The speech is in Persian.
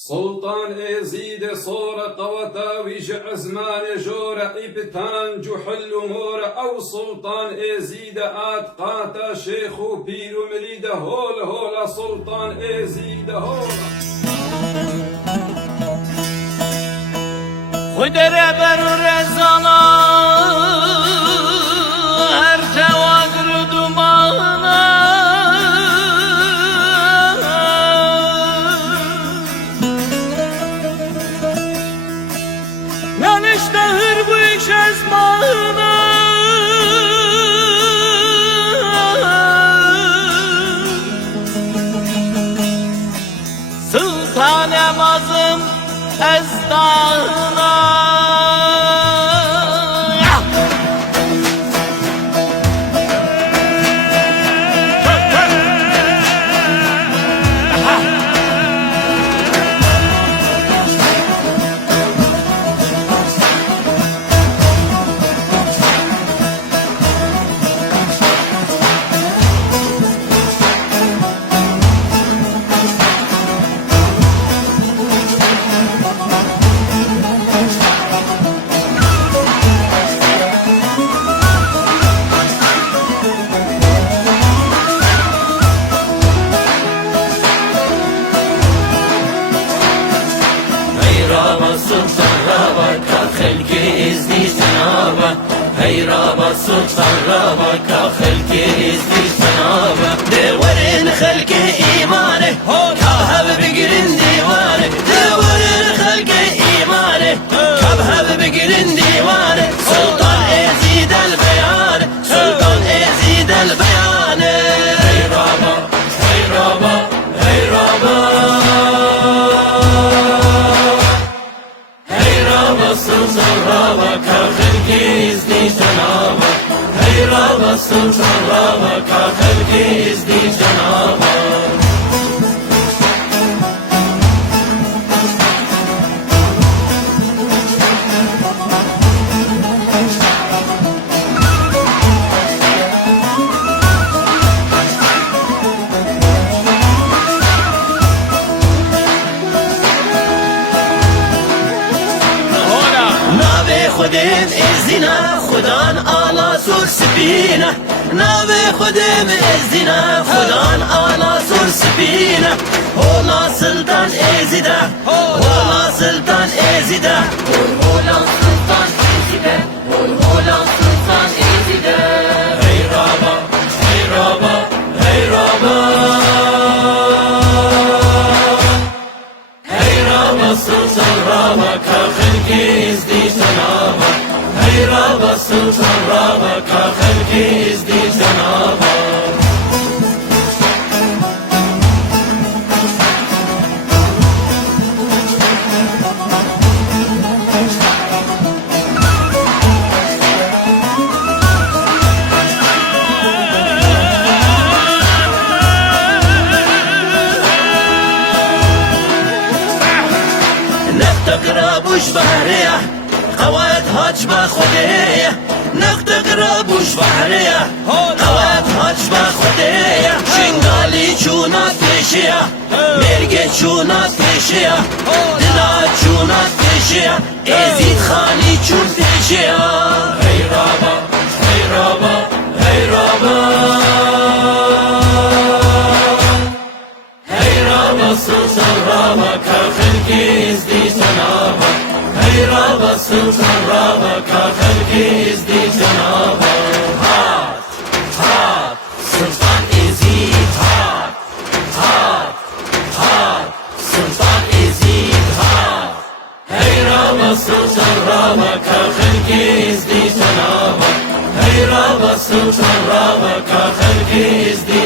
سلطان ازيد صورة قوتا ويجع زمان جورة ابتان جحل مورة او سلطان ازيد اتقاتا شيخ وبير مريد هول هولا سلطان ازيد هولا خود ربر و رزانا هر تواگر دمانا yanışta hır bu iş ezmana Sultanem azım ezdağına Sultan Rabaka خلقي إزدي جنابه هي رابا سلطان رابaka خلقي إزدي جنابه دورين خلقي إيمانه كهب بقرن ديوانه دورين خلقي إيمانه كهب بقرن ديوانه سلطان يزيد البيان سلطان يزيد البيان هي رابا هي رابا هي رابا Sultan Rabaka خلقي إزدي جنابه هي رابا سلطان رابaka خلقي إزدي جنابه خودم ازدینا خدان آلا سور سپینه ناوی خودم ازدینا خدان آلا سور سپینه هولا سلطان ازیده هولا سلطان ازیده هولا سلطان ازیده هولا سلطان ازیده هی رابا هی رابا هی رابا هی رابا سلطان رابaka خلقي إزدي جنابه هي رابا سلطان رابaka خلقي إزدي جنابه قرابوش بحريه قواعد هاج بخوديه نقد قرابوش بحريه قواعد هاج بخوديه شنگالی چونات پیشیه مرگ چونات پیشیه دلات چونات پیشیه ازید خانی چون پیشیه هی رابا هی رابا هی رابا هی رابا سلطان رابaka خلقي إزدي جنابه هي رابا سلطان رابaka خلقي إزدي جنابه هات هات سلطان إزيد هات هات هات سلطان إزيد هات هي رابا سلطان رابaka خلقي إزدي جنابه هي رابا سلطان رابaka خلقي إزدي